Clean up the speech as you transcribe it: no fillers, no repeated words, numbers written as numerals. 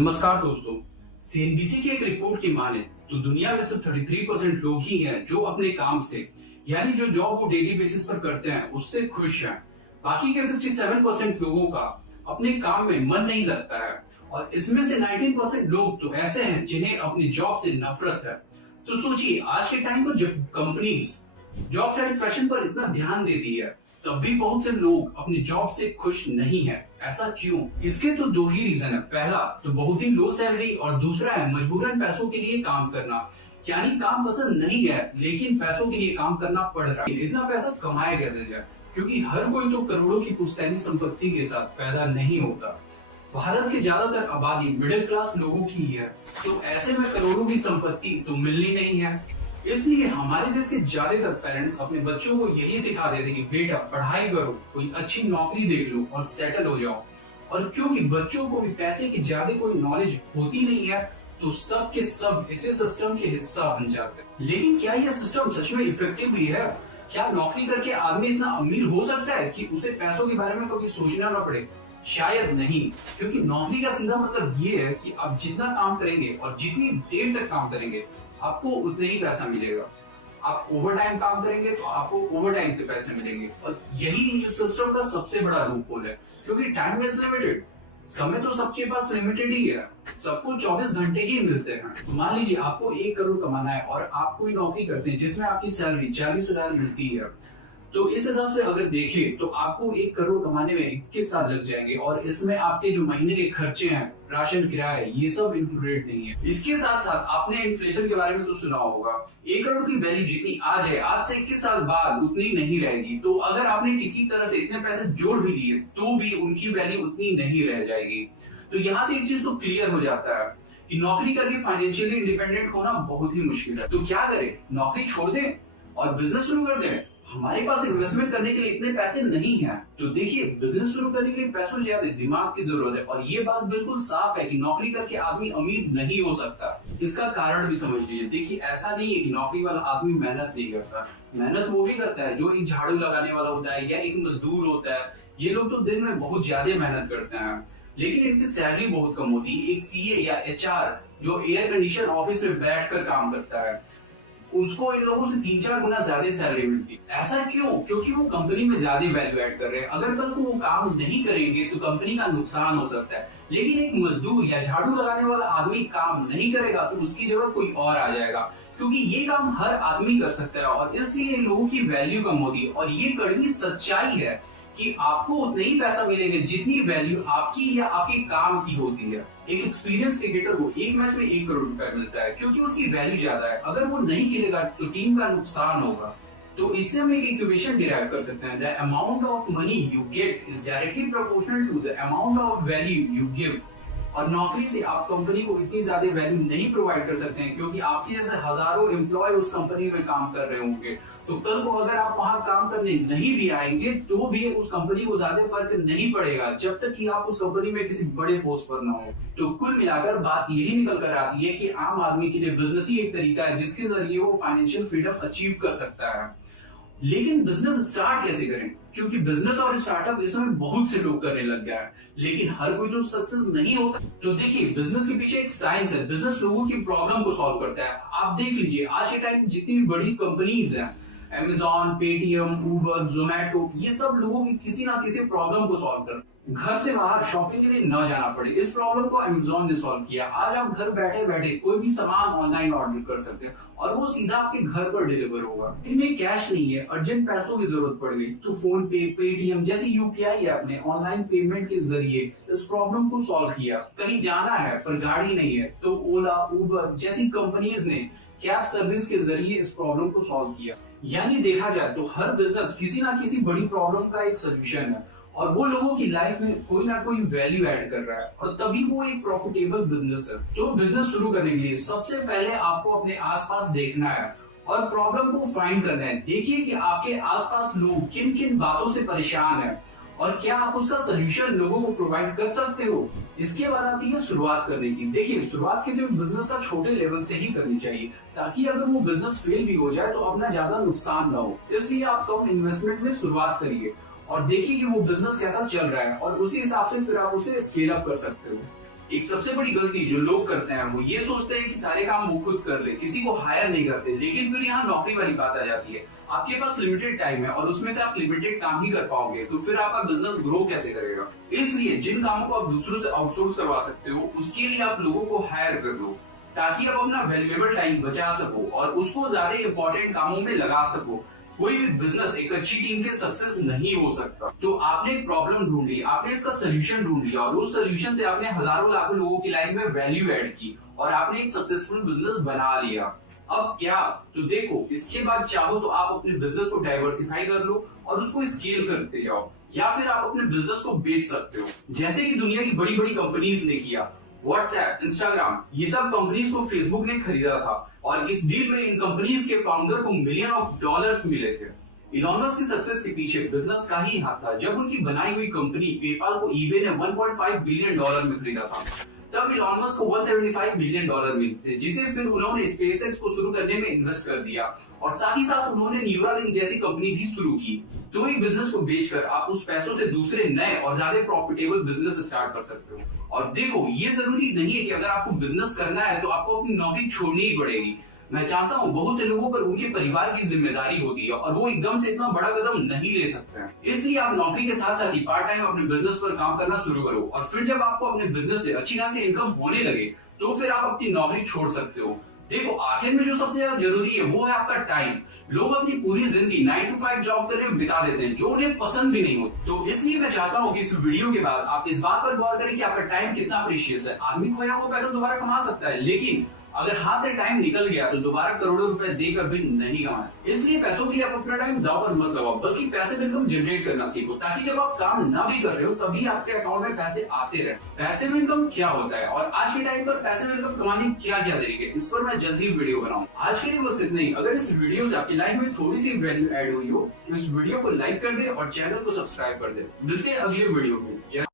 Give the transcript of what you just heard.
नमस्कार दोस्तों। सीएनबीसी की एक रिपोर्ट की माने तो दुनिया में सिर्फ 33% लोग ही हैं जो अपने काम से यानी जो जॉब वो डेली बेसिस पर करते हैं उससे खुश हैं। बाकी के 67% लोगों का अपने काम में मन नहीं लगता है और इसमें से 19% लोग तो ऐसे हैं जिन्हें अपनी जॉब से नफरत है। तो सोचिए, आज के टाइम पर जब कंपनीज जॉब सेटिस्फेक्शन पर इतना ध्यान देती है तब भी बहुत से लोग अपनी जॉब से खुश नहीं है। ऐसा क्यों? इसके तो दो ही रीजन है। पहला तो बहुत ही लो सैलरी और दूसरा है मजबूरन पैसों के लिए काम करना, यानी काम पसंद नहीं है लेकिन पैसों के लिए काम करना पड़ रहा है। इतना पैसा कमाया कैसे जाए, क्योंकि हर कोई तो करोड़ों की पुश्तैनी संपत्ति के साथ पैदा नहीं होता। भारत की ज्यादातर आबादी मिडिल क्लास लोगों की है, तो ऐसे में करोड़ों की संपत्ति तो मिलनी नहीं है। इसलिए हमारे देश के ज्यादातर पेरेंट्स अपने बच्चों को यही सिखा देते कि बेटा पढ़ाई करो, कोई अच्छी नौकरी देख लो और सेटल हो जाओ। और क्योंकि बच्चों को भी पैसे की ज्यादा कोई नॉलेज होती नहीं है तो सब के सब इसी सिस्टम के हिस्सा बन जाते हैं। लेकिन क्या यह सिस्टम सच में इफेक्टिव भी है? क्या नौकरी करके आदमी इतना अमीर हो सकता है कि उसे पैसों के बारे में कभी सोचना न पड़े? शायद नहीं, क्योंकि नौकरी का सीधा मतलब ये है कि आप जितना काम करेंगे और जितनी देर तक काम करेंगे आपको उतना ही पैसा मिलेगा। आप ओवर टाइम काम करेंगे तो आपको ओवर टाइम के पैसे मिलेंगे। और यही इस सिस्टम का सबसे बड़ा लूपहोल है, क्योंकि टाइम इज लिमिटेड। समय तो सबके पास लिमिटेड ही है, सबको 24 घंटे ही मिलते हैं। तो मान लीजिए आपको 1 करोड़ कमाना है और आप कोई नौकरी करते हैं जिसमें आपकी सैलरी 40,000 मिलती है, तो इस हिसाब से अगर देखें तो आपको 1 करोड़ कमाने में 21 साल लग जाएंगे और इसमें आपके जो महीने के खर्चे हैं, राशन, किराया, ये सब इंक्लूडेड नहीं है। इसके साथ साथ आपने इन्फ्लेशन के बारे में तो सुना होगा। 1 करोड़ की वैल्यू जितनी आज है, आज से 21 साल बाद उतनी नहीं रहेगी। तो अगर आपने किसी तरह से इतने पैसे जोड़ भी लिए तो भी उनकी वैल्यू उतनी नहीं रह जाएगी। तो यहाँ से एक चीज तो क्लियर हो जाता है कि नौकरी करके फाइनेंशियली इंडिपेंडेंट होना बहुत ही मुश्किल है। तो क्या करें? नौकरी छोड़ दें और बिजनेस शुरू कर दें? हमारे पास इन्वेस्टमेंट करने के लिए इतने पैसे नहीं है। तो देखिए, बिजनेस शुरू करने के लिए पैसों से ज्यादा दिमाग की जरूरत है और ये बात बिल्कुल साफ है कि नौकरी करके आदमी अमीर नहीं हो सकता। इसका कारण भी समझ लीजिए। देखिए, ऐसा नहीं है कि नौकरी वाला आदमी मेहनत नहीं करता। मेहनत वो भी करता है जो एक झाड़ू लगाने वाला होता है या एक मजदूर होता है। ये लोग तो दिन में बहुत ज्यादा मेहनत करते हैं, लेकिन इनकी सैलरी बहुत कम होती है। एक सीए या एचआर जो एयर कंडीशन ऑफिस में बैठकर काम करता है, उसको इन लोगों से 3-4 गुना ज्यादा सैलरी मिलती है। ऐसा क्यों? क्योंकि वो कंपनी में ज्यादा वैल्यू ऐड कर रहे हैं। अगर कल को वो काम नहीं करेंगे तो कंपनी का नुकसान हो सकता है। लेकिन एक मजदूर या झाड़ू लगाने वाला आदमी काम नहीं करेगा तो उसकी जगह कोई और आ जाएगा, क्योंकि ये काम हर आदमी कर सकता है और इसलिए इन लोगों की वैल्यू कम होती है। और ये कड़वी सच्चाई है कि आपको उतना ही पैसा मिलेगा जितनी वैल्यू आपकी या आपके काम की होती है। एक एक्सपीरियंस क्रिकेटर को एक मैच में 1 करोड़ रुपए मिलता है क्योंकि उसकी वैल्यू ज्यादा है। अगर वो नहीं खेलेगा तो टीम का नुकसान होगा। तो इससे हम एक इक्वेशन डिराइव कर सकते हैं। The amount of money you get is directly proportional to the amount of value you give. और नौकरी से आप कंपनी को इतनी ज्यादा वैल्यू नहीं प्रोवाइड कर सकते हैं, क्योंकि आपके जैसे हजारों एम्प्लॉय उस कंपनी में काम कर रहे होंगे। तो कल को अगर आप वहां काम करने नहीं भी आएंगे तो भी उस कंपनी को ज्यादा फर्क नहीं पड़ेगा जब तक कि आप उस कंपनी में किसी बड़े पोस्ट पर ना हो। तो कुल मिलाकर बात यही निकल कर आती है कि आम आदमी के लिए बिजनेस ही एक तरीका है जिसके जरिए वो फाइनेंशियल फ्रीडम अचीव कर सकता है। लेकिन बिजनेस स्टार्ट कैसे करें? क्योंकि बिजनेस और स्टार्टअप इस समय बहुत से लोग करने लग गया है, लेकिन हर कोई तो सक्सेस नहीं होता। तो देखिए, बिजनेस के पीछे एक साइंस है। बिजनेस लोगों की प्रॉब्लम को सॉल्व करता है। आप देख लीजिए, आज के टाइम जितनी भी बड़ी कंपनीज हैं, अमेजॉन, पेटीएम, उबर, जोमैटो, ये सब लोगों की किसी ना किसी प्रॉब्लम को सॉल्व कर, घर से बाहर शॉपिंग के लिए न जाना पड़े, इस प्रॉब्लम को अमेजॉन ने सॉल्व किया। आज आप घर बैठे बैठे कोई भी सामान ऑनलाइन ऑर्डर कर सकते हैं और वो सीधा आपके घर पर डिलीवर होगा। इनमें कैश नहीं है, अर्जेंट पैसों की जरूरत पड़ गई तो फोन पे, पेटीएम जैसी यूपीआई ऐप ने ऑनलाइन पेमेंट के जरिए इस प्रॉब्लम को सॉल्व किया। कहीं जाना है पर गाड़ी नहीं है तो ओला, उबर जैसी कंपनीज ने कैब सर्विस के जरिए इस प्रॉब्लम को सॉल्व किया। यानी देखा जाए तो हर बिजनेस किसी ना किसी बड़ी प्रॉब्लम का एक सोल्यूशन है और वो लोगों की लाइफ में कोई ना कोई वैल्यू ऐड कर रहा है और तभी वो एक प्रॉफिटेबल बिजनेस है। तो बिजनेस शुरू करने के लिए सबसे पहले आपको अपने आसपास देखना है और प्रॉब्लम को फाइंड करना है। देखिए कि आपके आसपास लोग किन किन बातों से परेशान हैं और क्या आप उसका सोल्यूशन लोगों को प्रोवाइड कर सकते हो। इसके बाद आती है शुरुआत करने की। देखिए, शुरुआत किसी भी बिजनेस का छोटे लेवल से ही करनी चाहिए ताकि अगर वो बिजनेस फेल भी हो जाए तो अपना ज्यादा नुकसान ना हो। इसलिए आप कम इन्वेस्टमेंट में शुरुआत करिए और देखिए कि वो बिजनेस कैसा चल रहा है और उसी हिसाब से फिर आप उसे स्केल अप कर सकते हो। एक सबसे बड़ी गलती जो लोग करते हैं वो ये सोचते हैं कि सारे काम वो खुद कर ले, किसी को हायर नहीं करते। लेकिन फिर यहाँ नौकरी वाली बात आ जाती है, आपके पास लिमिटेड टाइम है और उसमें से आप लिमिटेड काम ही कर पाओगे, तो फिर आपका बिजनेस ग्रो कैसे करेगा। इसलिए जिन कामों को आप दूसरों से आउटसोर्स करवा सकते हो उसके लिए आप लोगों को हायर कर लो, ताकि आप अपना वैल्यूएबल टाइम बचा सको और उसको ज्यादा इंपॉर्टेंट कामों में लगा सको। कोई भी बिजनेस एक अच्छी टीम के सक्सेस नहीं हो सकता। तो आपने एक प्रॉब्लम ढूंढ ली, आपने इसका सोल्यूशन ढूंढ लिया और उस सोल्यूशन से आपने हजारों लाखों लोगों की लाइफ में वैल्यू ऐड की और आपने एक सक्सेसफुल बिजनेस बना लिया। अब क्या, तो देखो, इसके बाद चाहो तो आप अपने बिजनेस को डाइवर्सिफाई कर लो और उसको स्केल करते जाओ, या फिर आप अपने बिजनेस को बेच सकते हो, जैसे कि दुनिया की बड़ी बड़ी कंपनीज ने किया। व्हाट्सएप, इंस्टाग्राम, ये सब कंपनीज को फेसबुक ने खरीदा था और इस डील में इन कंपनीज के फाउंडर को मिलियन ऑफ डॉलर्स मिले थे। इलॉन मस्क की सक्सेस के पीछे बिजनेस का ही हाथ था। जब उनकी बनाई हुई कंपनी पेपाल को ईबे ने 1.5 बिलियन डॉलर में खरीदा था, तब इलॉन मस्क को 175 मिलियन डॉलर मिले थे, जिसे फिर उन्होंने स्पेसएक्स को शुरू करने में इन्वेस्ट कर दिया और साथ ही साथ उन्होंने न्यूरालिंक जैसी कंपनी भी शुरू की। तो एक बिजनेस को बेचकर आप उस पैसों से दूसरे नए और ज्यादा प्रॉफिटेबल बिजनेस स्टार्ट कर सकते हो। और देखो, ये जरूरी नहीं है कि अगर आपको बिजनेस करना है तो आपको अपनी नौकरी छोड़नी ही पड़ेगी। मैं चाहता हूँ, बहुत से लोगों पर उनके परिवार की जिम्मेदारी होती है और वो एकदम से इतना बड़ा कदम नहीं ले सकते हैं। इसलिए आप नौकरी के साथ साथ ही पार्ट टाइम अपने बिजनेस पर काम करना शुरू करो और फिर जब आपको अपने बिजनेस से अच्छी खासी इनकम होने लगे तो फिर आप अपनी नौकरी छोड़ सकते हो। देखो, आखिर में जो सबसे ज्यादा जरूरी है वो है आपका टाइम। लोग अपनी पूरी जिंदगी 9 to 5 जॉब करने में बिता देते हैं, जो उन्हें पसंद भी नहीं होती। तो इसलिए मैं चाहता हूँ कि इस वीडियो के बाद आप इस बात पर गौर करें कि आपका टाइम कितना प्रीशियस है। आदमी खोया हुआ पैसा दोबारा कमा सकता है, लेकिन अगर हाथ से टाइम निकल गया तो दोबारा करोड़ों रुपए देकर भी नहीं कमाए। इसलिए पैसों के लिए आप अपना टाइम दांव पर मत लगाओ, बल्कि पैसे में इनकम जनरेट करना सीखो, ताकि जब आप काम ना भी कर रहे हो तभी आपके अकाउंट में पैसे आते रहे। पैसे में इनकम क्या होता है और आज के टाइम पर पैसे में इनकम कमाने के क्या क्या तरीके, इस पर मैं जल्दी वीडियो बनाऊं। आज के लिए बस इतना ही। अगर इस वीडियो से आपकी लाइफ में थोड़ी सी वैल्यू ऐड हुई हो तो इस वीडियो को लाइक कर दे और चैनल को सब्सक्राइब कर दे। मिलते हैं अगले वीडियो में।